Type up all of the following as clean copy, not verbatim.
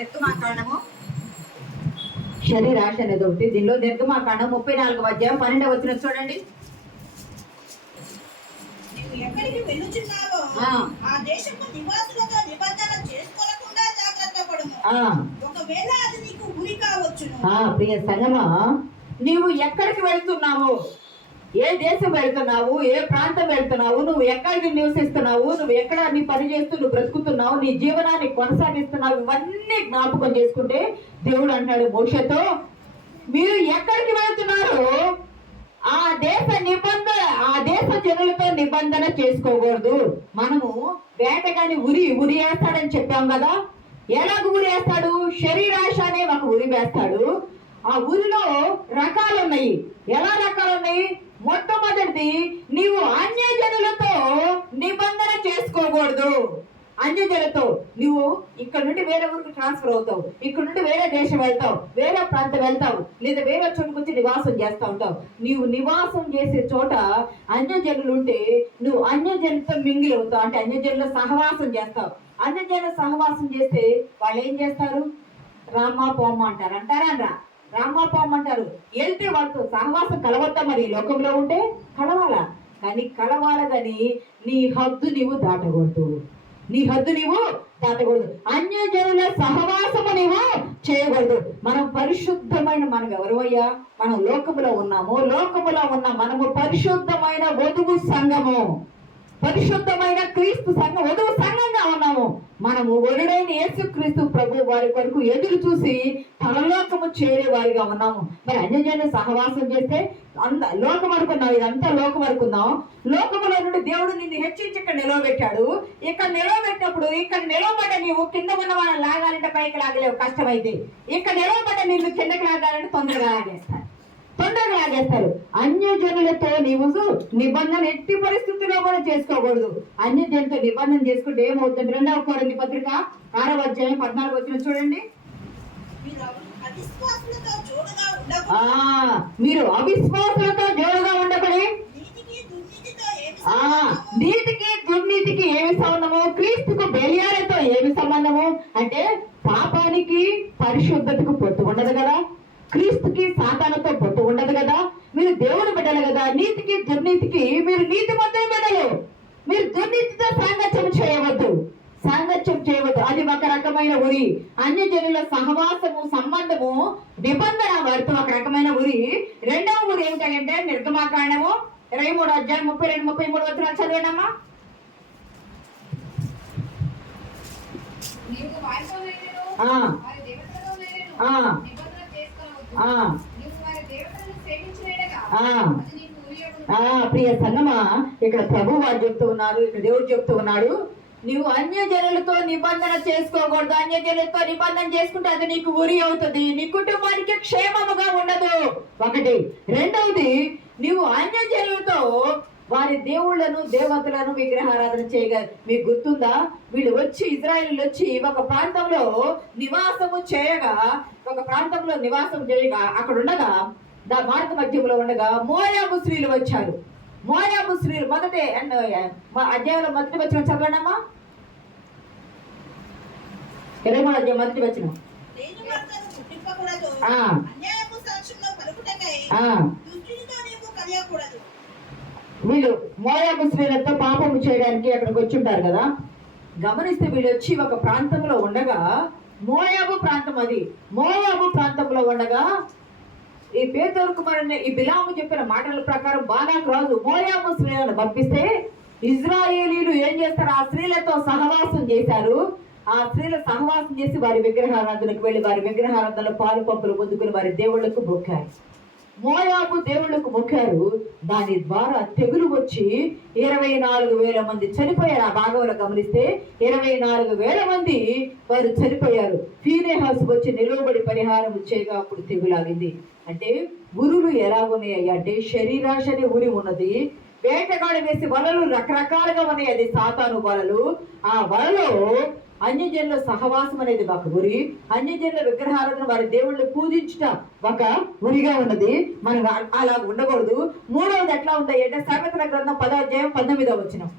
నిర్గమాకాండము శరీరాశ అనేది ఒకటి. దీనిలో నిర్గమాకాండం 34వ అధ్యాయం 12వ వచనం చూడండి. ఎక్కడికి వెళ్ళుచున్నావో ఆ దేశపు నివాసులతో నిబంధన చేసుకోకుండా జాగ్రత్త పడుము. ఒకవేళ అది నీకు ఉరి కావచ్చును. ప్రియ సంగమా, నీవు ఎక్కడికి వెళ్తున్నావు, ఏ దేశం వెళ్తున్నావు, ఏ ప్రాంతం వెళ్తున్నావు, నువ్వు ఎక్కడికి నివసిస్తున్నావు, నువ్వు ఎక్కడ నీ పని చేస్తూ నువ్వు బ్రతుకుతున్నావు, నీ జీవనాన్ని కొనసాగిస్తున్నావు, ఇవన్నీ జ్ఞాపకం చేసుకుంటే దేవుడు అంటాడు మోషేతో, మీరు ఎక్కడికి వెళ్తున్నారు ఆ దేశ జనులతో నిబంధన చేసుకోకూడదు. మనము వేటగాని ఉరి వేస్తాడని చెప్పాం కదా. ఎలాగ ఉరి వేస్తాడు? శరీరాశ అనే ఒక ఉరి వేస్తాడు. ఆ ఊరిలో రకాలు ఉన్నాయి. ఎలా రకాలు ఉన్నాయి? మొట్టమొదటిది, నీవు అన్యజనులతో నిబంధన చేసుకోకూడదు. అన్యజనులతో నువ్వు ఇక్కడ నుండి వేరే ఊరికి ట్రాన్స్ఫర్ అవుతావు, ఇక్కడ నుండి వేరే దేశం వెళ్తావు, వేరే ప్రాంతం వెళ్తావు, లేదా వేరే చోటుకొచ్చి నివాసం చేస్తూ ఉంటావు. నీవు నివాసం చేసే చోట అన్యజనులు ఉంటే నువ్వు అన్యజనులతో మింగిల్ అవుతావు, అంటే అన్యజనుల సహవాసం చేస్తావు. అన్యజనుల సహవాసం చేస్తే వాళ్ళు ఏం చేస్తారు? రామ్మా పోమ్మ అంటారు. అంటారా? రామ్మా పోమ్మ అంటారు. వెళ్తే వాళ్ళతో సహవాసం కలవద్దా? మరి లోకంలో ఉంటే కలవాలా? కానీ కలవాలి, కానీ నీ హద్దు నీవు దాటకూడదు. నీ హద్దు నీవు దాటకూడదు. అన్యజనుల సహవాసము నీవు చేయకూడదు. మనం పరిశుద్ధమైన, మనం ఎవరయ్యా? మనం లోకములో ఉన్నాము. లోకములో ఉన్న మనము పరిశుద్ధమైన వధువు సంఘము, పరిశుద్ధమైన క్రీస్తు సంఘం, వధువు సంఘంగా ఉన్నాము. మనము వరుడైన యేసుక్రీస్తు ప్రభు వారి కొరకు ఎదురు చూసి పరలోకము చేరే వారిగా ఉన్నాము. మరి అన్యజనుల సహవాసం చేస్తే లోకం అనుకున్నావు, ఇదంతా లోకం అనుకున్నావు. లోకములో నుండి దేవుడు నిన్ను హెచ్చించి ఇక్కడ నిలవబెట్టాడు. ఇక్కడ నిలవబెట్టినప్పుడు ఇక్కడ నిలవబడ్డ నీవు కింద ఉన్న వాళ్ళని లాగాలంటే పైకి లాగలేవు, కష్టమైతే. ఇక్కడ నిలవబడ్డ నిన్ను కిందకి లాగాలంటే తొందరగా లాగేస్తారు. అన్యజనులతో నీవు నిబంధన ఎట్టి పరిస్థితుల్లో కూడా చేసుకోకూడదు. అన్యజనులతో నిబంధన చేసుకుంటే ఏమవుతుంది? 2వ కొరింథీ పత్రిక 6వ అధ్యాయం 14వ వచనం చూడండి. మీరు అవిశ్వాసులతో జోడుగా ఉండబడి నీతికి దుర్నీతికి ఏమి సంబంధము? క్రీస్తుకు బెలియాలతో ఏమి సంబంధము? అంటే పాపానికి పరిశుద్ధతకు పొత్తు ఉండదు కదా, క్రీస్తుకి సాతానుతో పొత్తు ఉండదు కదా. మీరు దేవుని బిడ్డలు కదా. నీతికి దుర్నీతికి మీరు నీతిమంతుల బిడ్డలు. మీరు దుర్నీతితో సాంగత్యం చేయవద్దు. అది ఒక రకమైన ఉరి. అన్యజనుల సహవాసము, సంబంధము, నిబంధన వారితో ఒక రకమైన ఉరి. 2వ ఉరి ఏమిటంటే నిర్గమాకాండము 23వ అధ్యాయం 32-33 వచనాలు చదవండమ్మా. ప్రియ సంగమా, ఇక్కడ ప్రభు వారు చెప్తూ ఉన్నారు, ఇక్కడ దేవుడు చెప్తూ ఉన్నాడు, నువ్వు అన్యజనులతో నిబంధన చేసుకోకూడదు. అన్యజనులతో నిబంధన చేసుకుంటే అది నీకు ఉరి అవుతుంది, నీ కుటుంబానికి క్షేమముగా ఉండదు. ఒకటి. 2వది, నువ్వు అన్యజనులతో వారి దేవుళ్లను, దేవతలను విగ్రహారాధన చేయగా. మీకు గుర్తుందా? వీళ్ళు వచ్చి, ఇజ్రాయేలీలు వచ్చి ఒక ప్రాంతంలో నివాసం చేయగా అక్కడ ఉండగా, మార్గ మధ్యంలో ఉండగా మోయాబు స్త్రీలు వచ్చారు. మోయాబు స్త్రీలు మొదటి అధ్యాయంలో మొదటి వచనం చదవండమ్మా. 23వ అధ్యాయం మొదటి వచనం. వీళ్ళు మోయాబు స్త్రీలతో పాపము చేయడానికి అక్కడికి వచ్చి ఉంటారు కదా. గమనిస్తే వీళ్ళు వచ్చి ఒక ప్రాంతంలో ఉండగా, మోయాబు ప్రాంతంలో ఉండగా ఈ పేతురు కుమారుని ఈ బిలాము చెప్పిన మాటల ప్రకారం బాలాకు రాజు మోయాబు స్త్రీలను పంపిస్తే ఇజ్రాయేలీలు ఏం చేస్తారు? ఆ స్త్రీలతో సహవాసం చేశారు. ఆ స్త్రీల సహవాసం చేసి వారి విగ్రహారాధనకు వెళ్ళి వారి విగ్రహారాధనలో పాలు పంపులు పొందుకుని వారి దేవుళ్లకు మొక్కారు. మోయాబు దేవుళ్లకు మొక్కారు. దాని ద్వారా తెగులు వచ్చి 24,000 మంది చనిపోయారు. ఆ భాగంలో గమనిస్తే 24,000 మంది వారు చనిపోయారు. ఫీనెహాసు వచ్చి నిలువబడి పరిహారం చేయగా అప్పుడు తెగులాగింది. అంటే ఉరులు ఎలా ఉన్నాయి అంటే శరీరాశ అనే ఉరి ఉన్నది. వేటగాడు వేసి వలలు రకరకాలుగా ఉన్నాయి, అది సాతాను వలలు. ఆ వలలో అన్యజనుల సహవాసం అనేది ఒక ఉరి. అన్యజనుల విగ్రహాలను వారి దేవుళ్ళు పూజించుట ఒక ఉరిగా ఉన్నది. మనం అలా ఉండకూడదు. 3వది ఎట్లా ఉంటాయి అంటే సామెతల గ్రంథం 10వ అధ్యాయం 19వ వచనం.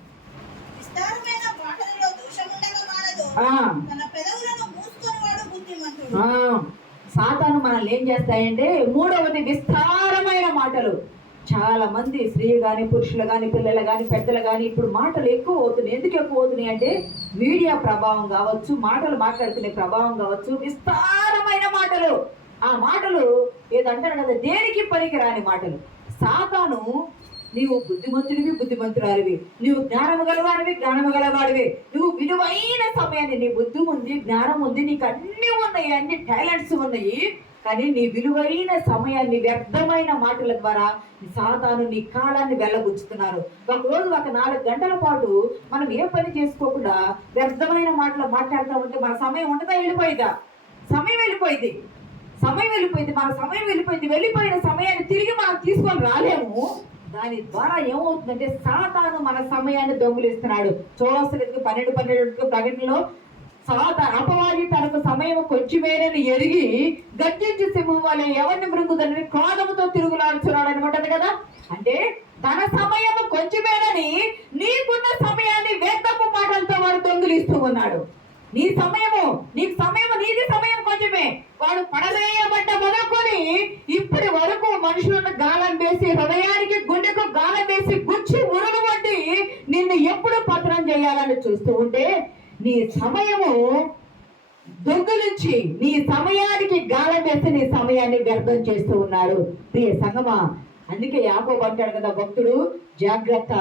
బుద్ధిమంతుడు. సాతాను మనల్ని ఏం చేస్తాయంటే, మూడవది విస్తారమైన మాటలు. చాలా మంది స్త్రీ కానీ, పురుషులు కానీ, పిల్లలు కానీ, పెద్దలు కానీ ఇప్పుడు మాటలు ఎక్కువ అవుతున్నాయి. ఎందుకు ఎక్కువ అవుతున్నాయి అంటే మీడియా ప్రభావం కావచ్చు, మాటలు మాట్లాడుతున్న ప్రభావం కావచ్చు, విస్తారమైన మాటలు. ఆ మాటలు ఏదంటారు కదా, దేనికి పనికిరాని మాటలు. సాతాను నీవు బుద్ధిమంతుడివి, బుద్ధిమంతురాలివి, నువ్వు జ్ఞానము గలవాడివి, జ్ఞానము గలవాడివి, నువ్వు విలువైన సమయాన్ని, నీ బుద్ధి ఉంది, జ్ఞానం ఉంది, నీకు అన్నీ ఉన్నాయి, అన్ని టాలెంట్స్ ఉన్నాయి, కానీ నీ విలువైన సమయాన్ని వ్యర్థమైన మాటల ద్వారా సాతాను నీ కాలాన్ని వెళ్ళబుచ్చుతున్నారు. ఒకరోజు ఒక 4 గంటల పాటు మనం ఏ పని చేసుకోకుండా వ్యర్థమైన మాటలు మాట్లాడుతూ ఉంటే మన సమయం ఉండదా, వెళ్ళిపోయిదా? సమయం వెళ్ళిపోయింది, సమయం వెళ్ళిపోయింది, మన సమయం వెళ్ళిపోయింది. వెళ్ళిపోయిన సమయాన్ని తిరిగి మనం తీసుకొని రాలేము. దాని ద్వారా ఏమవుతుందంటే సాతాను మన సమయాన్ని దొంగిలిస్తున్నాడు. చూడవలసిన 12 ప్రకటనలో అపవాది తనకు సమయం కొంచెమేనని ఎరిగి గర్జించి సింహం వలె ఎవరిని మృంగుదని క్రోధముతో తిరుగులాడుతున్నాడు అనమాట కదా. అంటే తన సమయం కొంచెమేనని నీకున్న సమయాన్ని వ్యర్థపు మాటలతో వాడు దొంగిలిస్తూ ఉన్నాడు. నీ సమయము, నీకు సమయము, నీది సమయం కొంచెమే. వాడు పడవేయబడ్డ మొదలుకొని ఇప్పటి వరకు మనుషులను గాలం వేసి, హృదయానికి గుండెకు గాలం వేసి గుచ్చి ఉరుగు పట్టి నిన్ను ఎప్పుడు పతనం చేయాలని చూస్తూ ఉంటే నీ సమయము దొంగిలించి నీ సమయానికి గాలం వేసి నీ సమయాన్ని వ్యర్థం చేస్తూ ఉన్నాడు. ప్రియ సంగమా, అందుకే యాకోబు అంటాడు కదా భక్తుడు, జాగ్రత్త,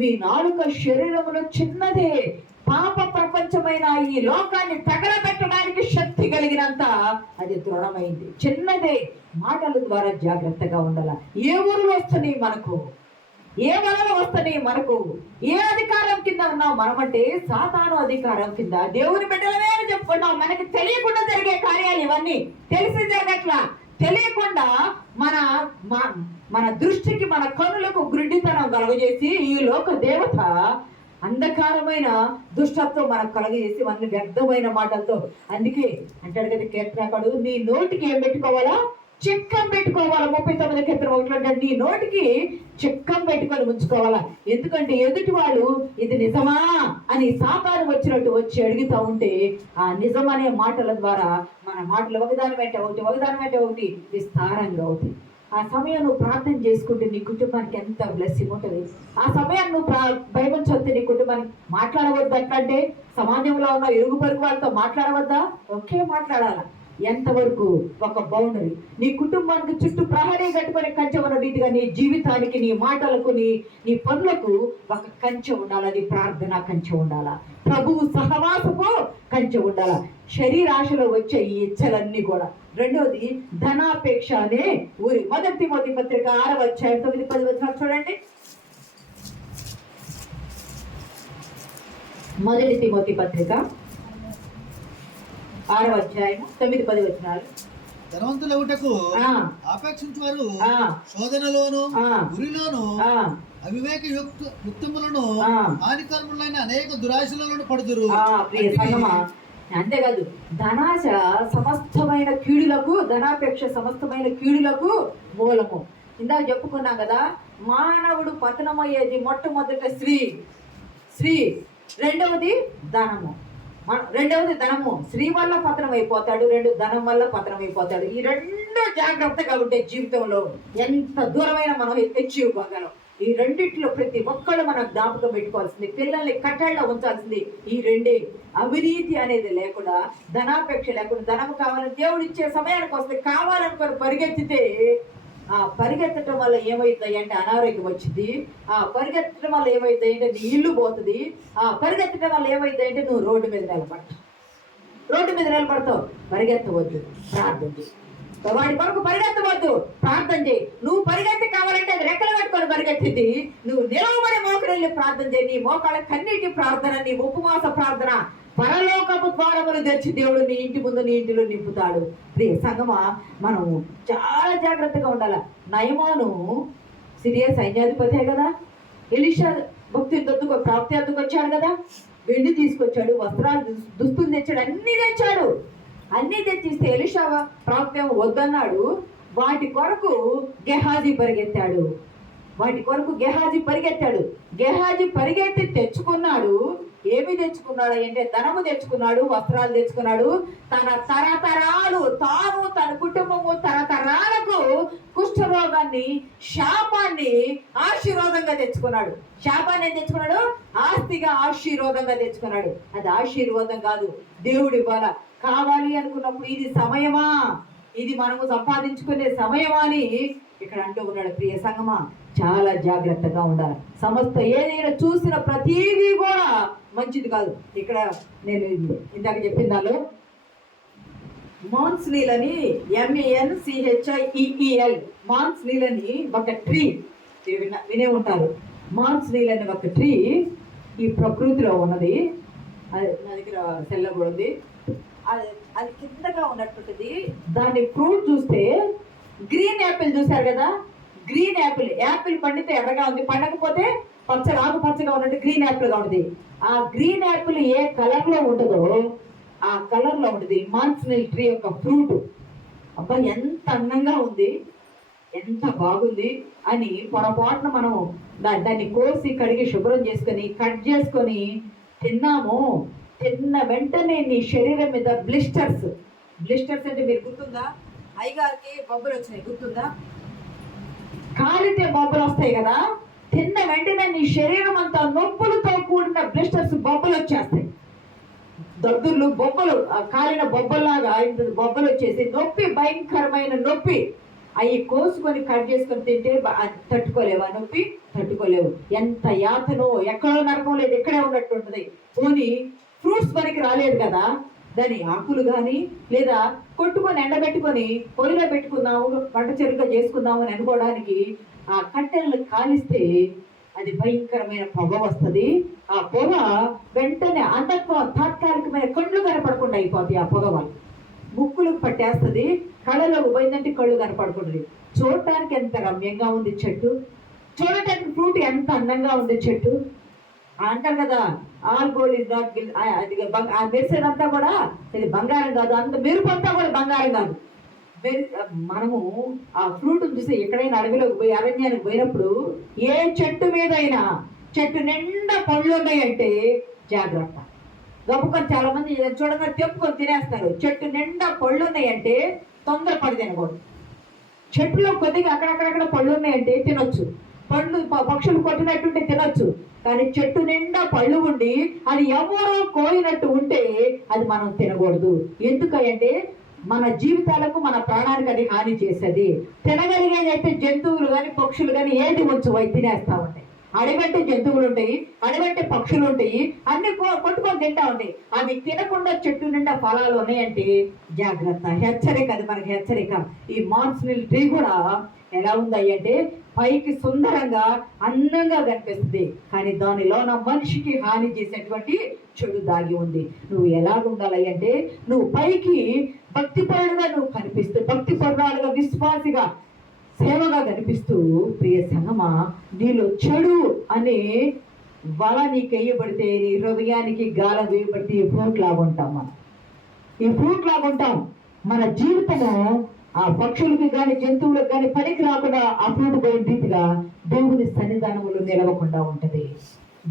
మీ నాలుక శరీరములో చిన్నదే, పాప ప్రపంచమైన ఈ లోకాన్ని తగలబెట్టడానికి శక్తి కలిగినంత అది దృఢమైంది, చిన్నదే. మాటల ద్వారా జాగ్రత్తగా ఉండాల. ఏ ఊరులు వస్తున్నాయి మనకు, ఏ వలలు వస్తున్నాయి మనకు, ఏ అధికారం కింద ఉన్నాం మనమంటే సాతాను అధికారం కింద. దేవుని బిడ్డలమే అని చెప్పుకుంటాం, మనకి తెలియకుండా జరిగే కార్యాలు ఇవన్నీ. తెలిసి జరగట్లా, తెలియకుండా మన దృష్టికి, మన కనులకు గుడ్డితనం కలుగజేసి ఈ లోక దేవత అంధకారమైన దుష్టత్వం మనకు కలుగజేసి మన వ్యర్థమైన మాటలతో. అందుకే అంటాడు కదా కీర్తనకారుడు, నీ నోటికి ఏం పెట్టుకోవాలా, చిక్కం పెట్టుకోవాలా. 39 కీర్తన 1 అంటాడు, నీ నోటికి చిక్కం పెట్టుకొని ఉంచుకోవాలా. ఎందుకంటే ఎదుటి వాళ్ళు ఇది నిజమా అని సాతాను వచ్చినట్టు వచ్చి అడుగుతూ ఉంటే ఆ నిజమనే మాటల ద్వారా మన మాటలు ఒకదాని వెంట ఒకటి విస్తారంగా అవుతాయి. ఆ సమయం నువ్వు ప్రార్థన చేసుకుంటే నీ కుటుంబానికి ఎంత బ్లెస్సింగ్ ఉంటుంది. ఆ సమయాన్ని నువ్వు బైబిల్ చదివితే నీ కుటుంబానికి మాట్లాడవద్దు. అట్లంటే సమాజంలో ఉన్న ఇరుగు పొరుగు వాళ్ళతో మాట్లాడవద్దా? ఒకే మాట్లాడాలా. ఎంతవరకు? ఒక బౌండరీ. నీ కుటుంబానికి చుట్టూ ప్రహరీ కట్టుకొని కంచె ఉన్న రీతిగా నీ జీవితానికి, నీ మాటలకు, నీ పనులకు ఒక కంచె ఉండాలి. అది ప్రార్థన కంచె ఉండాలా, ప్రభువు సహవాసపు కంచె ఉండాలా. శరీరాశలో వచ్చే ఈ ఇచ్చలన్నీ కూడా. రెండోది ధనాపేక్ష అనే ఊరి. 1 తిమోతి పత్రిక 6వ అధ్యాయం 9-10 వచనాలు చూడండి. 1 తిమోతి పత్రిక 6వ అధ్యాయం 9-10 వచనాలు. ధనవంతులవుటకు ఆపేక్షించువారు శోధనలోను, గురిలోను, అవివేక యుక్తములను, హానికరములైన అనేక దురాశలను పడుదురు. అంతేకాదు, ధనాశ సమస్తమైన కీడులకు, ధనాపేక్ష సమస్తమైన కీడులకు మూలము. ఇందాక చెప్పుకున్నాం కదా, మానవుడు పతనమయ్యేది మొట్టమొదట స్త్రీ, రెండవది ధనము. స్త్రీ వల్ల పతనం అయిపోతాడు, ధనం వల్ల పతనం అయిపోతాడు. ఈ రెండు జాగ్రత్తగా ఉంటే జీవితంలో ఎంత దూరమైన మనం అచీవ్ కాగలం. ఈ రెండిట్లో ప్రతి ఒక్కళ్ళు మనం జ్ఞాపకం పెట్టుకోవాల్సింది, పిల్లల్ని కట్టడిలో ఉంచాల్సింది ఈ రెండే. అవినీతి అనేది లేకుండా, ధనాపేక్ష లేకుండా, ధనం కావాలని దేవుడు ఇచ్చే సమయానికి వస్తే కావాలనుకొని పరిగెత్తితే ఆ పరిగెత్తడం వల్ల ఏమవుతాయి అంటే అనారోగ్యం వచ్చింది. ఆ పరిగెత్తడం వల్ల ఏమవుతాయి అంటే నీ ఇల్లు పోతుంది. ఆ పరిగెత్తడం వల్ల ఏమవుతాయి అంటే నువ్వు రోడ్డు మీద నిలబడతావు. పరిగెత్తవద్దు, ప్రార్థన చేయి. వాడి కొరకు పరిగెత్తవద్దు, ప్రార్థన చేయి. నువ్వు పరిగెత్తి కావాలంటే అది రెక్కలు కట్టుకొని పరిగెత్తింది. నువ్వు నిలవబడి మోకరెళ్ళి ప్రార్థన చేయి. నీ మోకాళ్ళ కన్నీటి ప్రార్థన, నీ ఉపవాస ప్రార్థన పరలోకపు ద్వారములు తెచ్చి దేవుడు నీ ఇంటి ముందు, నీ ఇంటిలో నింపుతాడు. ప్రియ సంగమా, మనం చాలా జాగ్రత్తగా ఉండాలి. నయమాను సిరియా సైన్యాధిపతే కదా. ఎలీషా ప్రాప్తి వచ్చాడు కదా, వెండి తీసుకొచ్చాడు, వస్త్రాలు, దుస్తులు తెచ్చాడు, అన్ని తెచ్చాడు. అన్ని తెచ్చిస్తే ఎలీషా ప్రాప్తి వద్దన్నాడు. వాటి కొరకు గెహాజీ పరిగెత్తాడు. వాటి కొరకు గెహాజీ పరిగెత్తాడు. గెహాజీ పరిగెత్తి తెచ్చుకున్నాడు. ఏమి తెచ్చుకున్నాడు అంటే ధనము తెచ్చుకున్నాడు, వస్త్రాలు తెచ్చుకున్నాడు. తన తరతరాలు, తాను తన కుటుంబము తరతరాలకు కుష్ఠరోగాన్ని, శాపాన్ని ఆశీర్వాదంగా తెచ్చుకున్నాడు. శాపాన్ని ఏం తెచ్చుకున్నాడు? ఆస్తిగా ఆశీర్వాదంగా తెచ్చుకున్నాడు. అది ఆశీర్వాదం కాదు, దేవుడి ఇవ్వాల. కావాలి అనుకున్నప్పుడు ఇది సమయమా, ఇది మనము సంపాదించుకునే సమయమా అని ఇక్కడ అంటూ ఉన్నాడు. ప్రియ సంగమా, చాలా జాగ్రత్తగా ఉండాలి. సమస్త ఏదైనా చూసిన ప్రతిదీ కూడా మంచిది కాదు. ఇక్కడ నేను ఇందాక చెప్పిన దానిలో మాన్స్ నీల్ అని MANCHIEEL మాన్స్ నీల్ అని ఒక ట్రీ వినే ఉంటారు. మాన్స్ నీల్ అని ఒక ట్రీ ఈ ప్రకృతిలో ఉన్నది. అది నా దగ్గర సెల్ల కూడా ఉంది. అది కిందగా ఉన్నట్టుంటుంది. దాని ఫ్రూట్ చూస్తే గ్రీన్ యాపిల్ చూసారు కదా, గ్రీన్ యాపిల్. యాపిల్ పండితే ఎర్రగా ఉంది, పండకపోతే ఆకుపచ్చగా ఉన్నట్టు గ్రీన్ యాపిల్గా ఉంటుంది. ఆ గ్రీన్ యాపిల్ ఏ కలర్లో ఉంటుందో ఆ కలర్లో ఉంటుంది మాన్స్ నీల్ ట్రీ యొక్క ఫ్రూట్. అబ్బా ఎంత అందంగా ఉంది, ఎంత బాగుంది అని పొరపాటున మనం దాన్ని కోసి కడిగి శుభ్రం చేసుకొని కట్ చేసుకొని తిన్నాము. తిన్న వెంటనే నీ శరీరం మీద బ్లిస్టర్స్ అంటే మీరు గుర్తుందా? అయ్యగారికి బొబ్బలు వచ్చినాయి, గుర్తుందా? కాలితే బొబ్బలు వస్తాయి కదా. తిన్న వెంటనే నీ శరీరం అంతా నొప్పులతో కూడిన బ్లిస్టర్స్, బొబ్బలు వచ్చేస్తాయి. దద్దుర్లు, బొబ్బలు, కాలిన బొబ్బల్లాగా బొబ్బలు వచ్చేసి నొప్పి, భయంకరమైన నొప్పి. అవి కోసుకొని కట్ చేసుకొని తింటే తట్టుకోలేవు, ఆ నొప్పి తట్టుకోలేవు. ఎంత యాతనో, ఎక్కడో నరకం లేదు, ఇక్కడే ఉన్నట్టు ఉంటుంది. పోనీ ఫ్రూట్స్ మనకి రాలేదు కదా, దాని ఆకులు కానీ లేదా కొట్టుకొని ఎండబెట్టుకొని పొయ్యిలో పెట్టుకుందాము, వంట చెరుగ్గా చేసుకుందాము అని అనుకోవడానికి ఆ కట్టెలను కాలిస్తే అది భయంకరమైన పొగ వస్తుంది. ఆ పొగ వెంటనే తాత్కాలికమైన కళ్ళు కనపడకుండా అయిపోతాయి. ఆ పొగ వల్ల ముక్కులకు పట్టేస్తుంది, కళ్ళలోకి పోయిందంటే కళ్ళు కనపడుకుంటుంది. చూడటానికి ఎంత రమ్యంగా ఉంది చెట్టు, చూడటానికి ఫ్రూట్ ఎంత అందంగా ఉంది చెట్టు. అంటారు కదా, all gold is not Gill. అది ఆ మెరిసేదంతా కూడా ఇది బంగారం కాదు, అంత మెరుపు అంతా కూడా బంగారం కాదు. మనము ఆ ఫ్రూట్ చూసి ఎక్కడైనా అడవిలోకి పోయి అరణ్యానికి పోయినప్పుడు ఏ చెట్టు మీద అయినా చెట్టు నిండా పళ్ళు ఉన్నాయంటే జాగ్రత్త. గొప్పకొని చాలా మంది చూడగా తెప్పుకొని తినేస్తారు. చెట్టు నిండా పళ్ళు ఉన్నాయంటే తొందరపడి తినకూడదు. చెట్టులో కొద్దిగా అక్కడక్కడక్కడ పళ్ళు ఉన్నాయంటే తినొచ్చు, పళ్ళు పక్షులు కొట్టినట్టుంటే తినొచ్చు. కానీ చెట్టు నిండా పళ్ళు ఉండి అది ఎవరో కోయినట్టు ఉంటే అది మనం తినకూడదు. ఎందుకంటే మన జీవితాలకు, మన ప్రాణానికి అది హాని చేసేది. తినగలిగేది అయితే జంతువులు కానీ పక్షులు కానీ ఏది ఉంచు అవి తినేస్తా ఉంటాయి. అడవంటే జంతువులు ఉంటాయి, అడవంటే పక్షులు ఉంటాయి, అన్ని కొట్టుకొని తింటా ఉంటాయి. అవి తినకుండా చెట్టు నిండా ఫలాలు ఉన్నాయంటే జాగ్రత్త, హెచ్చరిక. అది మనకి హెచ్చరిక. ఈ మాన్స్ నీల్ ట్రీ కూడా ఎలా ఉంది అంటే పైకి సుందరంగా అందంగా కనిపిస్తుంది, కానీ దానిలో నా మనిషికి హాని చేసేటువంటి చెడు దాగి ఉంది. నువ్వు ఎలాగుండాలి అంటే నువ్వు పైకి భక్తిపరుడుగా నువ్వు కనిపిస్తూ, భక్తిపరురాలుగా, విశ్వాసిగా, సేవగా కనిపిస్తూ, ప్రియ సంగమా, నీలో చెడు అనే వల నీకు వేయబడితే, నీ హృదయానికి గాలం వేయబడితే ఈ ఫ్రూట్ లాగా ఉంటాం. మనం ఈ ఫ్రూట్ లాగా ఉంటాం. మన జీవితము ఆ పక్షులకి కానీ జంతువులకు కానీ పనికి రాకుండా ఆ ఫ్రూట్ పోయిన రీతిగా దేవుని సన్నిధానములు నిలవకుండా ఉంటది.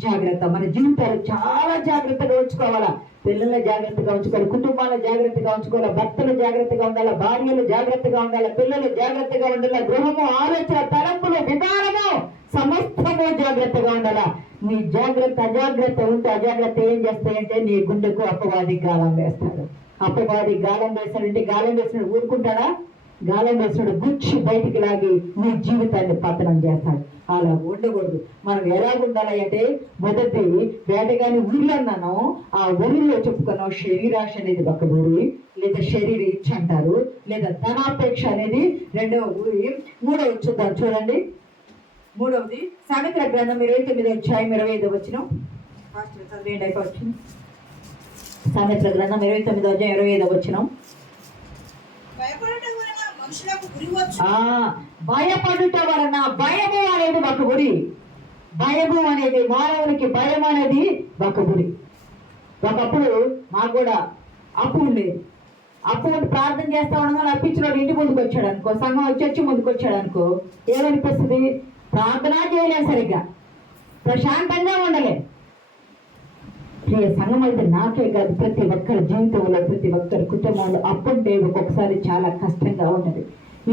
జాగ్రత్త. మన జీవితాలు చాలా జాగ్రత్తగా ఉంచుకోవాలా. పిల్లల్ని జాగ్రత్తగా ఉంచుకోవాలి, కుటుంబాలను జాగ్రత్తగా ఉంచుకోవాలి, భర్తలు జాగ్రత్తగా ఉండాలి, భార్యలు జాగ్రత్తగా ఉండాలి, పిల్లలు జాగ్రత్తగా ఉండాలి, గృహము, ఆలోచన, తలంపులు, విధానము సమస్తము జాగ్రత్తగా ఉండాలా. నీ జాగ్రత్త అజాగ్రత్త ఉంటే అజాగ్రత్త ఏం చేస్తాయంటే నీ గుండెకు అపవాది గాలం వేస్తాడు. అపవాది గాలం వేస్తాడంటే గాలం వేసినాడు ఊరుకుంటాడా? గాలం వేసినాడు గుచ్చి బయటికి లాగి నీ జీవితాన్ని పతనం చేస్తాడు. అలా ఉండకూడదు. మనం ఎలాగుండాలి అంటే మొదటి వేటగాని ఊర్లో అన్నాను, ఆ ఊరిలో చెప్పుకున్నాం శరీరాశ అనేది ఒక ఊరి, లేదా శరీర ఇచ్చ అంటారు, లేదా ధనాపేక్ష అనేది రెండవ ఊరి. మూడవ చూద్దాం, చూడండి. మూడవది సామెతల గ్రంథం 29వ అధ్యాయం 25వ వచనం. చదివేయండి, అయిపోవచ్చు. సామెతల గ్రంథం 29వ అధ్యాయం 25వ వచనం. భయపడుట వలన, భయము అనేది ఒక గురి. భయము అనేది మానవునికి, భయం అనేది ఒక గురి. ఒకప్పుడు మాకు కూడా అప్పు ఉండేది. అప్పు ప్రార్థన చేస్తా ఉండగా అప్పించిన ఇంటి ముందుకు వచ్చాడు అనుకో, సంఘం చర్చి ముందుకు వచ్చాడు అనుకో, ఏమనిపిస్తుంది? ప్రార్థన చేయలేం, సరిగ్గా ప్రశాంతంగా ఉండలే. ప్రియ సంఘం అయితే నాకే కాదు, ప్రతి ఒక్కరి జీవితంలో, ప్రతి ఒక్కరి కుటుంబంలో అప్పుంటే ఒక్కొక్కసారి చాలా కష్టంగా ఉంటుంది.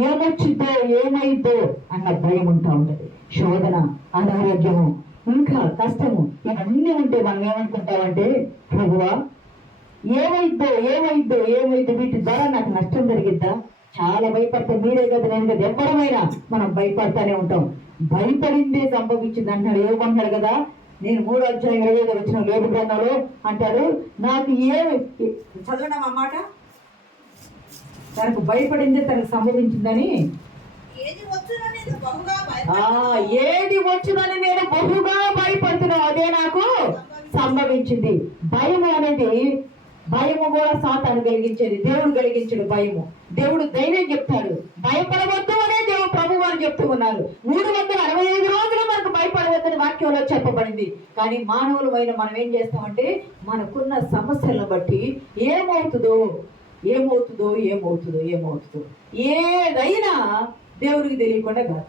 ఏమొచ్చిందో ఏమైద్దో అన్న భయం ఉంటా ఉంటది. శోధన, అనారోగ్యము, ఇంకా కష్టము, ఇవన్నీ ఉంటే మనం ఏమనుకుంటామంటే, ప్రభువా ఏమైద్దో ఏమైద్దో ఏమైద్దో, వీటి ద్వారా నాకు నష్టం జరిగిద్దా? చాలా భయపడతాం. మీరే కదా, నేను కదా, ఎవరమైనా మనం భయపడతానే ఉంటాం. భయపడిందే సంభవించింది అంటాడు. ఏమన్నాడు కదా, నేను 3వ అధ్యాయం 25వ వచనం లేబు గ్రంథంలో అంటాడు, నాకు ఏమి చదవడం అన్నమాట, తనకు భయపడిందే తనకు సంభవించిందని. ఏది వచ్చునో నేను బహుగా ఏది వచ్చునని నేను బహుగా భయపడుతున్నాను, అదే నాకు సంభవించింది. భయము అనేది, భయము కూడా సాతాను కలిగించేది, దేవుడు కలిగించాడు భయము. దేవుడు ధైర్యం చెప్తాడు, భయపడవద్దు అనే దేవుడు ప్రభు వారు చెప్తూ ఉన్నారు. 365 రోజులు మనకు భయపడవద్దని వాక్యంలో చెప్పబడింది. కానీ మానవులమైన మనం ఏం చేస్తామంటే, మనకున్న సమస్యలను బట్టి ఏమవుతుందో ఏమవుతుందో ఏమవుతుందో ఏమవుతుందో, ఏదైనా దేవుడికి తెలియకుండా కాదు,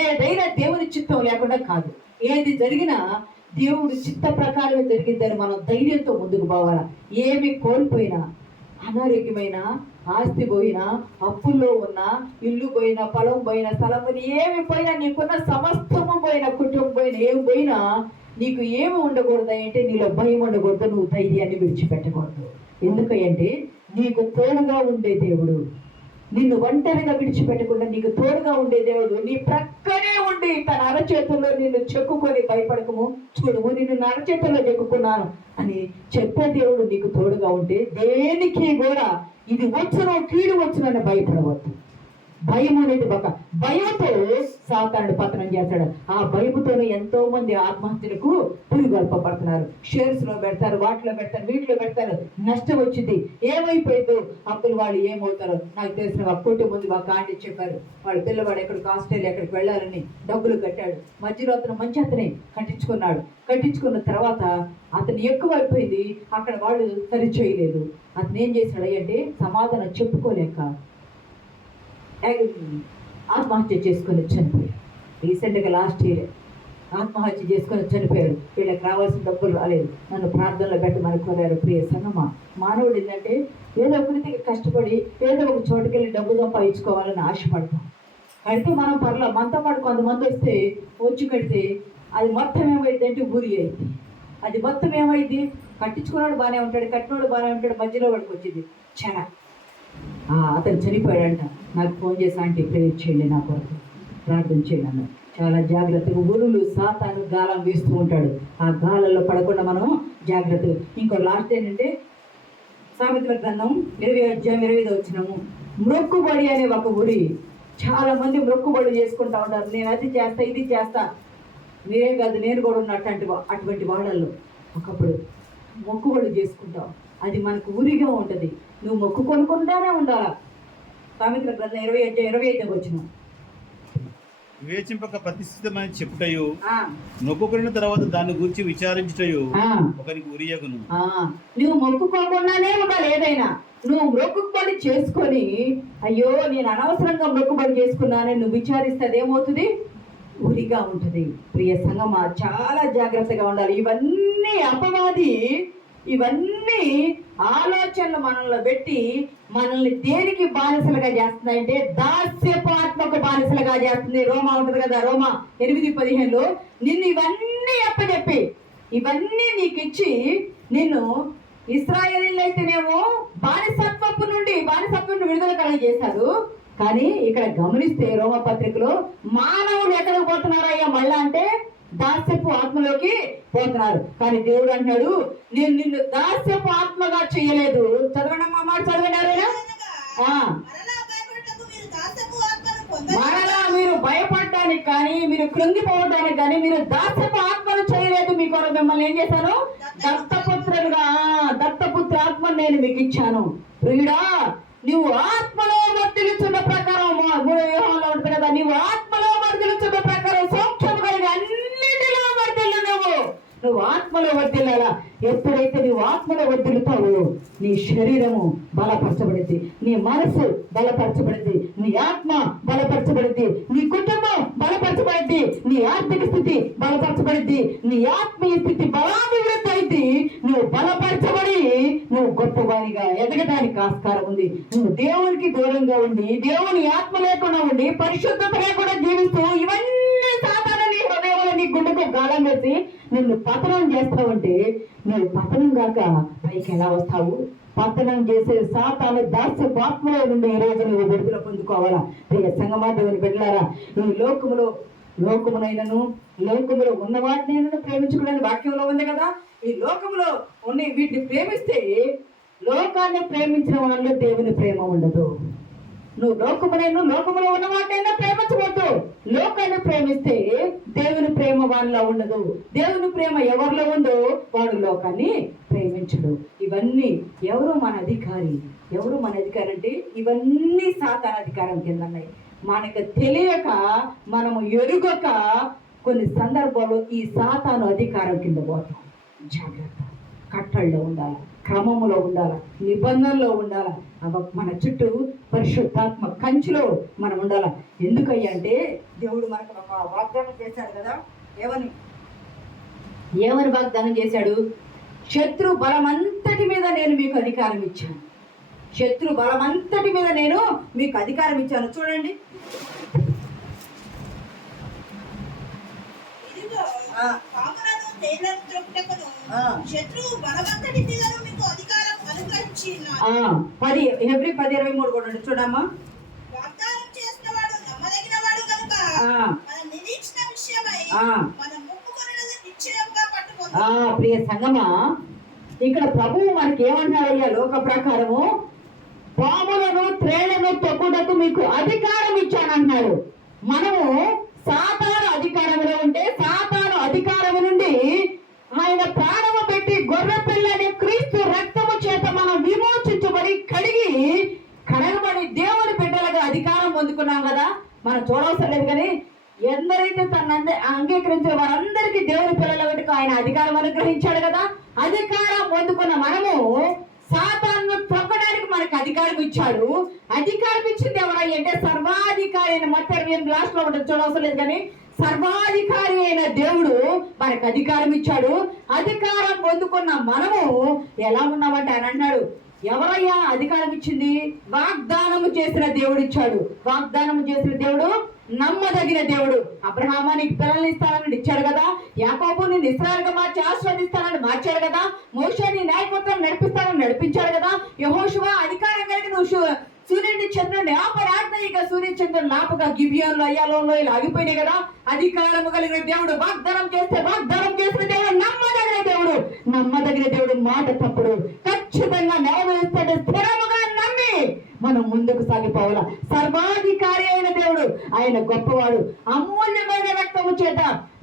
ఏదైనా దేవుని చిత్తం లేకుండా కాదు. ఏది జరిగినా దేవుడి చిత్త ప్రకారమే జరిగిద్దని మనం ధైర్యంతో ముందుకు పోవాలా. ఏమి కోల్పోయినా, అనారోగ్యమైన, ఆస్తి పోయినా, అప్పుల్లో ఉన్నా, ఇల్లు పోయినా, పొలం పోయినా, స్థలం పోయినా, ఏమి పోయినా, నీకున్న సమస్తము పోయినా, కుటుంబం పోయినా, ఏమి పోయినా, నీకు ఏమి ఉండకూడదు అంటే, నీలో భయం ఉండకూడదు, నువ్వు ధైర్యాన్ని విడిచిపెట్టకూడదు. ఎందుకంటే నీకు తోడుగా ఉండే దేవుడు, నిన్ను ఒంటరిగా విడిచిపెట్టకుండా నీకు తోడుగా ఉండే దేవుడు నీ ప్రక్కనే ఉండి తన అరచేతుల్లో నిన్ను చెక్కుకొని భయపడకము, చూడము నిన్ను నా అరచేతుల్లో చెక్కుకున్నాను అని చెప్పే దేవుడు నీకు తోడుగా ఉంటే దేనికి కూడా ఇది వచ్చునో కీడు వచ్చునని భయపడవద్దు. భయం అనేది ఒక భయంతో సాతానుడు పతనం చేస్తాడు. ఆ భయముతోనే ఎంతో మంది ఆత్మహత్యలకు పురిగొల్పబడుతున్నారు. షేర్స్ లో పెడతారు, వాటిలో పెడతారు, వీటిలో పెడతారు, నష్టం వచ్చింది. ఏమైపోయిందో అప్పుడు వాళ్ళు ఏమవుతారో నాకు తెలిసిన ఒక కోటి మంది ఒక ఆంటీ చెప్పారు, వాళ్ళ పిల్లవాడు ఎక్కడికి ఆస్ట్రేలియా ఎక్కడికి వెళ్ళాలని డబ్బులు కట్టాడు. మధ్యలో అతను మంచి అతనే కట్టించుకున్నాడు. కట్టించుకున్న తర్వాత అతను ఎక్కువైపోయింది, అక్కడ వాళ్ళు సరి చేయలేదు. అతను ఏం చేశాడు అంటే, సమాధానం చెప్పుకోలేక ఆత్మహత్య చేసుకొని చనిపోయాడు. రీసెంట్గా లాస్ట్ ఇయర్ ఆత్మహత్య చేసుకొని చనిపోయాడు. వీళ్ళకి రావాల్సిన డబ్బులు రాలేదు, నన్ను ప్రార్థనలో పెట్టమని కోరారు. ప్రియ సంగమా, మానవుడు ఏంటంటే ఏదో ఒకటి కష్టపడి ఏదో ఒక చోటుకి వెళ్ళి డబ్బు సంపాదించుకోవాలని ఆశపడతాం. కడితే మనం పర్లా, మనతో పాటు కొంతమంది వస్తే వచ్చి కడితే అది మొత్తం ఏమైంది అంటే ఊరి అయింది. అది మొత్తం ఏమైంది, కట్టించుకున్నాడు బాగానే ఉంటాడు, కట్టినోడు బాగానే ఉంటాడు, మధ్యలో వాడికి వచ్చింది క్షణ. అతను చనిపోయాడంట. నాకు ఫోన్ చేసి, ఆంటీ ప్రేయర్ చేయండి, నా కొరకు ప్రార్థన చేయండి అన్నాడు. చాలా జాగ్రత్తగా, ఊరులు సాతాను గాలం వేస్తూ ఉంటాడు, ఆ గాలంలో పడకుండా మనం జాగ్రత్తగా. ఇంకో లాస్ట్ ఏంటంటే సామెతల గ్రంథం 20వ అధ్యాయం 25వ వచనము, మొక్కుబడి అనే ఒక ఊరి. చాలా మంది మొక్కుబడి చేసుకుంటా ఉంటారు, నేను అది చేస్తా ఇది చేస్తా. మీరే కాదు, నేను కూడా ఉన్న అటువంటి వాళ్ళల్లో ఒకప్పుడు మొక్కుబడి చేసుకుంటాం. అది మనకు ఊరిగా ఉంటుంది, నువ్వు మొక్కు కొనుక్కుంటానే ఉండాలా. సామెతల గ్రంథం 20వ అధ్యాయం 25వ వచనం, వివేచింపక ప్రతిష్ఠితమని చెప్పుటయు నొక్కుకున్న తర్వాత దాని గురించి విచారించుటయు ఒకరికి ఉరియగును. నువ్వు మొక్కుకోకుండానే ఉండాలి. ఏదైనా నువ్వు మొక్కుబడి చేసుకొని, అయ్యో నేను అనవసరంగా మొక్కుబడి చేసుకున్నానని నువ్వు విచారిస్తే అదేమవుతుంది, ఉరిగా ఉంటుంది. ప్రియ సంగమా, చాలా జాగ్రత్తగా ఉండాలి. ఇవన్నీ అపవాది, ఇవన్నీ ఆలోచనలు మనల్ని పెట్టి మనల్ని దేనికి బానిసలుగా చేస్తున్నాయంటే, దాస్యపు ఆత్మకు బానిసలుగా చేస్తుంది. రోమా ఉంటుంది కదా, రోమా 8:15లో నిన్ను ఇవన్నీ అప్పచెప్పి, ఇవన్నీ నీకు ఇచ్చి, నిన్ను ఇశ్రాయేలీయులు అయితేనేమో బానిసత్వం నుండి విడుదల కలగజేశారు. కానీ ఇక్కడ గమనిస్తే రోమా పత్రికలో మానవులు ఎక్కడికి పోతున్నారయ్యా మళ్ళా అంటే, దాస్యపు ఆత్మలోకి పోతున్నారు. కానీ దేవుడు అంటాడు, నేను నిన్ను దాస్యపు ఆత్మగా చేయలేదు. చదవండి అమ్మా, మాట చదవడారు. మరలా మీరు భయపడటానికి కానీ, మీరు కృంగిపోవడానికి కానీ మీరు దాస్యపు ఆత్మను చేయలేదు. మీ కొరకు మిమ్మల్ని ఏం చేశాను, దత్తపుత్ర ఆత్మను నేను మీకు ఇచ్చాను. ప్రియుడా, నువ్వు ఆత్మలో వర్తిల్చున్న ప్రకారం, యోహానులో ఉంటుంది కదా, నీవు ఆత్మలో వర్తిల్చున్న ప్రకారం సౌఖ్యం కలిగి అన్నిటిలో వర్తిల్లు. నువ్వు ఆత్మలో వర్తిల్లాలా. ఎప్పుడైతే నువ్వు ఆత్మలో వర్తిల్లుతావో నీ శరీరము బలపరచబడింది, నీ మనసు బలపరచబడింది, నీ ఆత్మ బలపరచబడింది, నీ కుటుంబం బలపరచబడింది, నీ ఆర్థిక స్థితి బలపరచబడింది, నీ ఆత్మీయ స్థితి బలాభివృద్ధి అయింది. నువ్వు బలపరచబడి నువ్వు గొప్పవానిగా ఎదగడానికి ఆస్కారం ఉంది. నువ్వు దేవునికి దూరంగా ఉండి, దేవుని ఆత్మ లేకుండా ఉండి, పరిశుద్ధత లేకుండా జీవిస్తూ ఇవన్నీ సాధారణ నీ హృదయంలో నీ గుండెకు గాలం వేసి నిన్ను పతనం చేస్తావంటే నువ్వు పతనం కాక పైకి ఎలా వస్తావు? పతనం చేసే సాతాను దాస్యపు ఆత్మలో నుండి ఈ రోజు నువ్వు విడుదల పొందుకోవాలా? ప్రియ సంగమా, దేవుని బిడ్డలారా, నువ్వు లోకమునైనను లోకములో ఉన్న వాటినైనా ప్రేమించుకోవడానికి వాక్యంలో ఉంది కదా. ఈ లోకములో ఉన్న వీటిని ప్రేమిస్తే లోకాన్ని ప్రేమించిన వాళ్ళలో దేవుని ప్రేమ ఉండదు. నువ్వు లోకములో ఉన్న వాటినైనా ప్రేమించవద్దు. లోకాన్ని ప్రేమిస్తే దేవుని ప్రేమ వాళ్ళలో ఉండదు. దేవుని ప్రేమ ఎవరిలో ఉందో వాడు లోకాన్ని ప్రేమించడు. ఇవన్నీ ఎవరు మన అధికారి అంటే ఇవన్నీ సాతాను అధికారం కింద ఉన్నాయి. మనకు తెలియక, మనము ఎరుగక కొన్ని సందర్భాల్లో ఈ సాతాను అధికారం కింద పోతాం. జాగ్రత్త. కట్టల్లో ఉండాలి, క్రమములో ఉండాలి, నిబంధనలో ఉండాలి. మన చుట్టూ పరిశుద్ధాత్మ కంచిలో మనం ఉండాలి. ఎందుకయ్యా అంటే దేవుడు మనకు ఒక వాగ్దానం చేశాడు కదా. ఏమని వాగ్దానం చేశాడు? శత్రు బలమంతటి మీద నేను మీకు అధికారం ఇచ్చాను. శత్రు బలమంతటి మీద నేను మీకు అధికారం ఇచ్చాను. చూడండి, పాములను తేళ్లను త్రొక్కుటకును శత్రువు బలవంతుడి మీద మీకు అధికారం అనుగ్రహించినాడు. 10:23 కూడా చూడమ్మా. వాగ్దానం చేసినవాడు నమ్మదగినవాడు కనుక మన నిరీక్షణ విషయమై మనం మొక్కుకొనినది నిశ్చయంగా పట్టుకుందాం. ప్రియ సంగమా, ఇక్కడ ప్రభువు మనకి ఏమంటాడయ్యా? లోక ప్రకారము పాములను త్రేళ్లను తొక్కుటకు మీకు అధికారం ఇచ్చానంటున్నాడు. మనము సాతాను అధికారంలో ఉంటే సాతాను అధికారము నుండి ఆయన ప్రాణము పెట్టి గొర్రె పిల్లని క్రీస్తు రక్తము చేత మనం విమోచించబడి కడగబడి దేవుని బిడ్డలుగా అధికారం పొందుకున్నాం కదా. మనం చూడవసరం లేదు, కానీ ఎందరైతే తన అంగీకరించిన వారందరికీ దేవుని పిల్లల వెంటకు ఆయన అధికారం అనుగ్రహించాడు కదా. అధికారం పొందుకున్న మనము సాతాను తొక్కడానికి మనకు అధికారం ఇచ్చాడు. అధికారం ఇచ్చింది ఎవరై అంటే సర్వాధికారి అయిన మత్తయి 8 లాస్ట్ లో ఉంటుంది, చూడవసరం లేదు, కానీ సర్వాధికారి అయిన దేవుడు మనకు అధికారం ఇచ్చాడు. అధికారం పొందుకున్న మనము ఎలా ఉన్నామంటే ఆయన అన్నాడు, ఎవరయ్యా అధికారం ఇచ్చింది? వాగ్దానము చేసిన దేవుడు ఇచ్చాడు. వాగ్దానము చేసిన దేవుడు నమ్మదగిన దేవుడు. అబ్రహాము నీకు పిల్లల్ని ఇస్తానని ఇచ్చాడు కదా. యాకోబు నేను ఇశ్రాయేలుగా మార్చి ఆశీర్వదిస్తానని మార్చాడు కదా. మోషే నీ న్యాయపత్రం నడిపిస్తానని నడిపించాడు కదా. యెహోషువ అధికారం కలిగి నువ్వు సూర్యుడిని చంద్రుడిని ఆపరాజ్ఞగా సూర్య చంద్రుని ఆపగా గిబియోన్లో అయ్యాలో ఇలా ఆగిపోయినాయి కదా. అధికారము కలిగిన దేవుడు వాగ్దానం చేస్తే వాగ్దానం చేసిన దేవుడు నమ్మదగిన దేవుడు. నమ్మదగిన దేవుడు మాట తప్పుడు ఖచ్చితంగా నెరవేరుస్తాడు. స్థిరముగా నమ్మి మనం ముందుకు సాగిపోవాలా. సర్వాధికారి అయిన దేవుడు, ఆయన గొప్పవాడు. అమూల్యమైన రక్తము చేత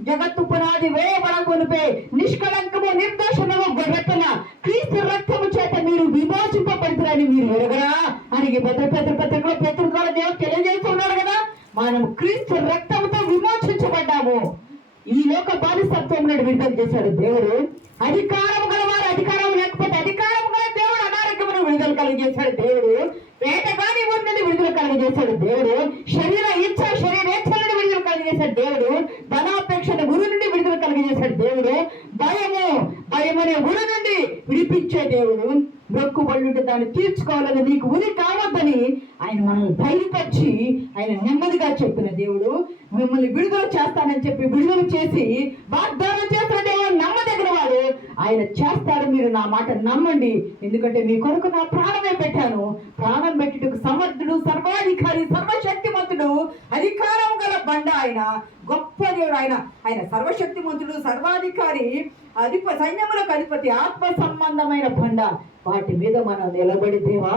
జగత్తు పునాది వేయబడకొనిపే నిష్కళంకము నిర్దోషము గొర్రెపిల్ల క్రీస్తు రక్తము చేత మీరు విమోచింపబడుతారని మీరు ఎరగరా అని పత్రికలో పేతురు ద్వారా దేవుడు తెలియజేస్తున్నాడు కదా. మనం క్రీస్తు రక్తంతో విమోచించబడ్డాము. ఈ లోక బానిసత్వం నుండి విడుదల చేశాడు దేవుడు. అధికారం గలవారు అధికారం లేకపోతే అధికారం గల దేవుడు అనారోగ్యమును విడుదల కలిగజేశాడు దేవుడు. వేటగాని నుండి విడుదల కలిగజేశాడు దేవుడు. శరీరేచ్ఛల నుండి విడుదల కలిగజేశాడు దేవుడు. ధనాపేక్షణ గురి నుండి విడుదల కలిగజేశాడు దేవుడు. భయమనే గురి నుండి విడిపించే దేవుడు. మొక్కుబడుంటే దాన్ని తీర్చుకోవాలని నీకు ఉని కావద్దని ఆయన మనల్ని ధైర్యపరిచి ఆయన నెమ్మదిగా చెప్పిన దేవుడు. మిమ్మల్ని విడుదల చేస్తానని చెప్పి విడుదల చేసి వాగ్దానం చేసిన దేవుడు నమ్మదగిన వాడు. ఆయన చేస్తాడు, మీరు నా మాట నమ్మండి. ఎందుకంటే మీ కొరకు నా ప్రాణమే పెట్టాను. ప్రాణం పెట్టుటకు సమర్థుడు, సర్వాధికారి, సర్వశక్తిమంతుడు, అధికారం గల బండ ఆయన. గొప్ప దేవుడు ఆయన సర్వశక్తిమంతుడు, సర్వాధికారి, సైన్యములకు అధిపతి, ఆత్మ సంబంధమైన బండ. వాటి మీద మనం నిలబడి దేవా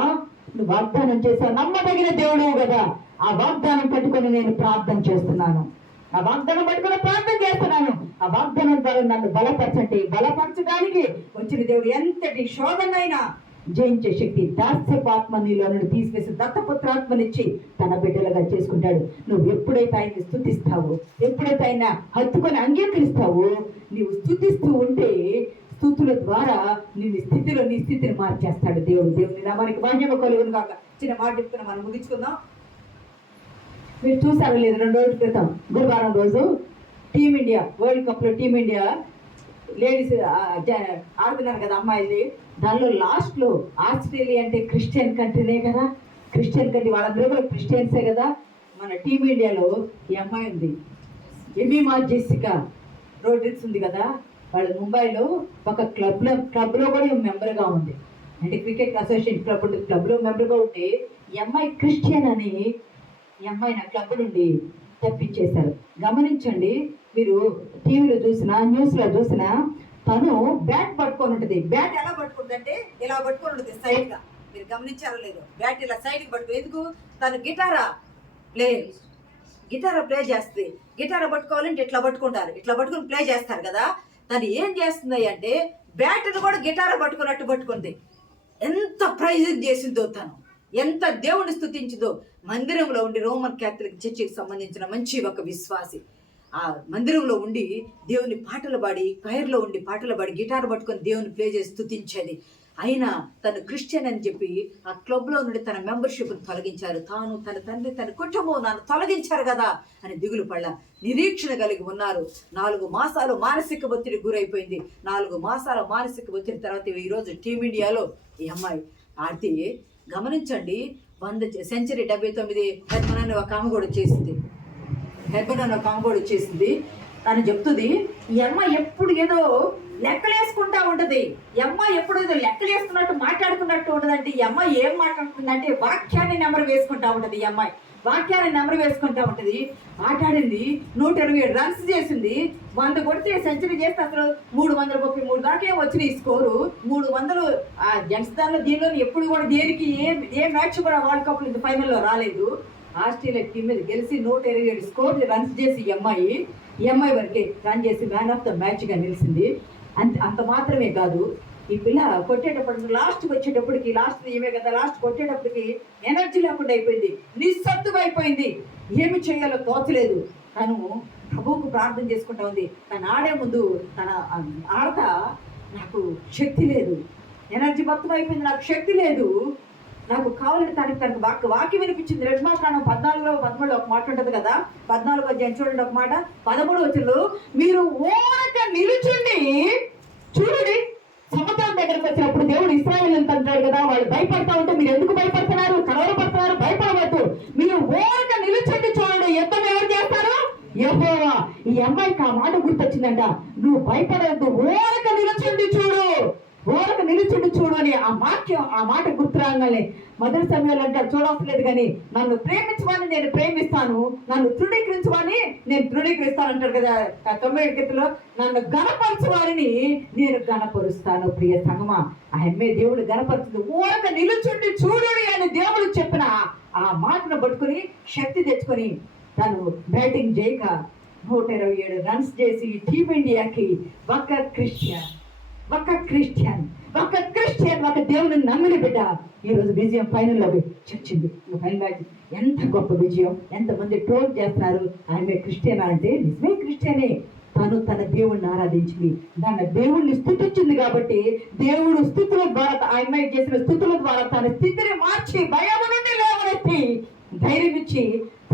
నువ్వు వాగ్దానం చేశావు, నమ్మదగిన దేవుడు కదా. ఆ వాగ్దానం పట్టుకొని నేను ప్రార్థన చేస్తున్నాను. ఆ వాగ్దానం పట్టుకొని ప్రార్థన చేస్తున్నాను. ఆ వాగ్దానం ద్వారా నన్ను బలపరచడానికి వచ్చిన దేవుడు ఎంతటి శోధనైనా జయించే శక్తి దాస్యపాత్మ నీలో నుండి తీసివేసి దత్తపుత్రాత్మనిచ్చి తన బిడ్డలుగా చేసుకుంటాడు. నువ్వు ఎప్పుడైతే ఆయన్ని స్తుతిస్తావో, ఎప్పుడైతే ఆయన హత్తుకొని అంగీకరిస్తావో, నీవు స్తుతిస్తూ ఉంటే స్తుతుల ద్వారా నీ స్థితిని మార్చేస్తాడు దేవుడు. దేవుని నామానికి మహిమ కలుగును కాక. చిన్న మాట చెప్తున్నా, మనం ముగించుకుందాం. మీరు చూసారో లేదు, 2 రోజుల క్రితం గురువారం రోజు టీమిండియా వరల్డ్ కప్లో టీమిండియా లేడీస్ ఆడుతున్నారు కదా అమ్మాయిలు, దానిలో లాస్ట్లో ఆస్ట్రేలియా అంటే క్రిస్టియన్ కంట్రీనే కదా, క్రిస్టియన్ కంట్రీ, వాళ్ళందరూ కూడా క్రిస్టియన్సే కదా. మన టీమిండియాలో ఈ అమ్మాయి ఉంది, ఎమీమా జెసికా రోడ్రిగ్స్ ఉంది కదా, వాళ్ళు ముంబైలో ఒక క్లబ్లో కూడా మెంబర్గా ఉంది. అంటే క్రికెట్ అసోసియేషన్ క్లబ్లో మెంబర్గా ఉంటే ఈ అమ్మాయి క్రిస్టియన్ అని ఈ అమ్మాయి నా క్లబ్ నుండి తప్పించేశారు. గమనించండి, మీరు టీవీలో చూసినా న్యూస్లో చూసినా తను బ్యాట్ పట్టుకొని ఉంటుంది. బ్యాట్ ఎలా పట్టుకుంటుంది అంటే ఇలా పట్టుకొని ఉంటుంది సైడ్గా. మీరు గమనించారో లేదో, బ్యాట్ ఇలా సైడ్కి పట్టుకో. ఎందుకు? తను గిటారా ప్లే చేస్తుంది. గిటారా పట్టుకోవాలంటే ఇట్లా పట్టుకుంటారు, ఇట్లా పట్టుకుని ప్లే చేస్తారు కదా. తను ఏం చేస్తుంది అంటే బ్యాట్ను కూడా గిటారా పట్టుకున్నట్టు పట్టుకుంది. ఎంత ప్రైజింగ్ చేసిందో తను, ఎంత దేవుని స్తుతించిందో. మందిరంలో ఉండి రోమన్ క్యాథలిక్ చర్చికి సంబంధించిన మంచి ఒక విశ్వాసి ఆ మందిరంలో ఉండి దేవుని పాటలు పాడి, క్వైర్లో ఉండి పాటలు పాడి గిటార్ పట్టుకొని దేవుని ప్లే చేసి స్తుతించేది. అయినా తను క్రిస్టియన్ అని చెప్పి ఆ క్లబ్లో నుండి తన మెంబర్షిప్ను తొలగించారు. తాను, తన తండ్రి, తన కుటుంబం నన్ను తొలగించారు కదా అని దిగులు పడ నిరీక్షణ కలిగి ఉన్నారు. 4 మాసాలు మానసిక ఒత్తిడి గురైపోయింది. 4 మాసాల మానసిక ఒత్తిడి తర్వాత ఈరోజు టీమిండియాలో ఈ అమ్మాయి ఆడితే గమనించండి, 100 సెంచరీ 79 హెర్మన్ అనే ఒక ఆమె కూడా వచ్చేసింది. తను చెప్తుంది, ఈ అమ్మాయి ఎప్పుడు ఏదో లెక్కలేసుకుంటా ఉంటుంది. ఈ అమ్మాయి ఎప్పుడు ఏదో లెక్కలేసుకున్నట్టు మాట్లాడుకున్నట్టు ఉంటుందంటే ఈ అమ్మాయి ఏం మాట్లాడుతుందంటే వాక్యాన్ని నెంబర్ వేసుకుంటా ఉంటుంది. ఈ అమ్మాయి వాక్యాన్ని నెంబర్ వేసుకుంటా ఉంటుంది. ఆటాడింది, 127 రన్స్ చేసింది. 100 కొడితే సెంచరీ చేస్తే అసలు 333 దాకా వచ్చిన ఈ స్కోరు. 300 జెంట్స్ దీనిలో ఎప్పుడు కూడా దేనికి ఏ మ్యాచ్ కూడా వరల్డ్ కప్ నుంచి ఫైనల్లో రాలేదు. ఆస్ట్రేలియా టీం మీద గెలిచి 127 స్కోర్లు రన్స్ చేసి ఈ అమ్మాయి వరకే రన్ చేసి మ్యాన్ ఆఫ్ ద మ్యాచ్గా నిలిచింది. అంత మాత్రమే కాదు, ఈ పిల్ల కొట్టేటప్పటికి లాస్ట్ కొట్టేటప్పటికి ఎనర్జీ లేకుండా అయిపోయింది, నిస్సత్తుగా అయిపోయింది. ఏమి చేయాలో తోచలేదు. తను ప్రభువుకు ప్రార్థన చేసుకుంటా ఉంది. తను ఆడే ముందు తన ఆడతా నాకు శక్తి లేదు, ఎనర్జీ మొత్తం అయిపోయింది, నాకు శక్తి లేదు, నాకు కావాలంటే తనకు వాక్యం వినిపించింది. నిర్మాకాండం 14-13 ఒక మాట ఉంటుంది కదా, 14 అధ్యాయం చూడండి ఒక మాట, 13 వచనంలో మీరు ఓరక నిలుచుండి చూడండి. సముద్రం దగ్గరికి వచ్చినప్పుడు దేవుడు ఇశ్రాయేలు అంటాడు కదా, వాళ్ళు భయపడతా ఉంటే మీరు ఎందుకు భయపడుతున్నారు, కలవరపడుతున్నారు, భయపడవద్దు, మీరు ఓరక నిలుచుండి చూడండి. యుద్ధం ఎవరు చేస్తారు? యెహోవా. ఈ అమ్మాయికి ఆ మాట గుర్తొచ్చిందంట, నువ్వు భయపడవద్దు, ఓరక నిలుచుండి చూడు అని ఆ మాట గుర్తురాగానే మొదటి సమయంలో అంటారు, చూడవసలేదు కానీ నన్ను ప్రేమించమని నేను ప్రేమిస్తాను, నన్ను తృణీకరించమని నేను తృణీకరిస్తాను అంటారు కదా 90 కీర్తనలో. నన్ను గణపరచువారిని నేను గణపరుస్తాను. ప్రియ సంగమా, ఆ అమ్మే దేవుడు గణపరుచుంది. ఓరక నిలుచుండి చూడుడి అని దేవుడు చెప్పిన ఆ మాటను పట్టుకుని శక్తి తెచ్చుకొని తను బ్యాటింగ్ చేయక 127 రన్స్ చేసి టీమిండియాకి ఒక క్రిస్టియన్ ఒక దేవుని నమ్మిన బిడ్డ ఈరోజు విజయం ఫైనల్లో చచ్చింది. ఫైనల్ మ్యాచ్ ఎంత గొప్ప విజయం. ఎంతమంది ట్రోల్ చేస్తున్నారు ఆమె క్రిస్టియన్ అంటే, నిజమే క్రిస్టియనే. తన దేవుణ్ణి ఆరాధించింది, దాన్ని దేవుణ్ణి స్తుతించింది కాబట్టి దేవుడు స్తుతుల ద్వారా, ఆ అమ్మాయి చేసిన స్తుతుల ద్వారా తన స్థితిని మార్చి భయం నుండి లేవనెత్తి ధైర్యం ఇచ్చి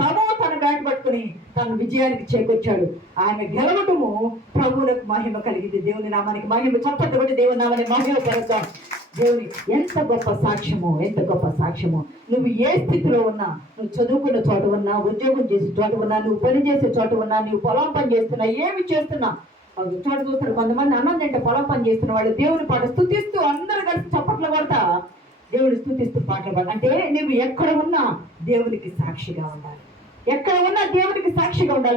తన బ్యాట్ పట్టుకుని తన విజయానికి చేకొచ్చాడు. ఆమె గెలవటము ప్రభువులకు మహిమ కలిగింది. దేవుని నామానికి మహిమ. చప్పటి దేవుని నామానికి మహిమ పరచాం. దేవుని ఎంత గొప్ప సాక్ష్యము. నువ్వు ఏ స్థితిలో ఉన్నా, నువ్వు చదువుకున్న చోట ఉన్నా, ఉద్యోగం చేసే చోట ఉన్నా, నువ్వు పని చేసే చోట ఉన్నా, నువ్వు పొలం పని చేస్తున్నా, ఏమి చేస్తున్నా, చోట చూస్తారు కొంతమంది అన్నం తింటే పొలం పని చేస్తున్న వాళ్ళు దేవుని పాట స్తుతిస్తూ అందరూ కలిసి చప్పట్లు పడతా దేవుని స్తుతిస్తూ పాటలు పాడు. అంటే నువ్వు ఎక్కడ ఉన్నా దేవునికి సాక్షిగా ఉండాలి.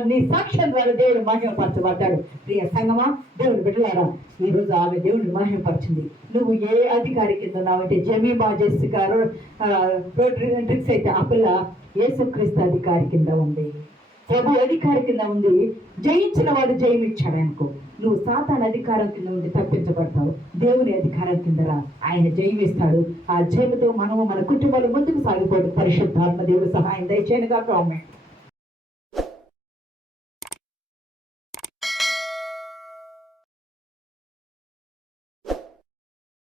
నీ సాక్ష్యం ద్వారా దేవుడు మహిమపరచబడ్డాడు. ప్రియ సంగమా, దేవుడు బిడ్డలారా, ఈరోజు ఆమె దేవుడిని మహిమపరిచింది. నువ్వు ఏ అధికారి కింద ఉన్నావంటే జమీమా జెసికా రోడ్రిగ్స్ అయితే ఆ పిల్ల యేసుక్రీస్తు అధికారి కింద ఉంది, ప్రభు అధికారి కింద ఉంది. జయించిన వాడు జయమిచ్చాడు అనుకో, నువ్వు సాతాను అధికారం కింద ఉండి తప్పించబడతావు. దేవుని అధికారం కింద రా, ఆయన జయమిస్తాడు. ఆ జయముతో మనము మన కుటుంబాలు ముందుకు సాగిపోవడం పరిశుద్ధాత్మ దేవుడు సహాయం దయచేయనుగా. ఆమేన్.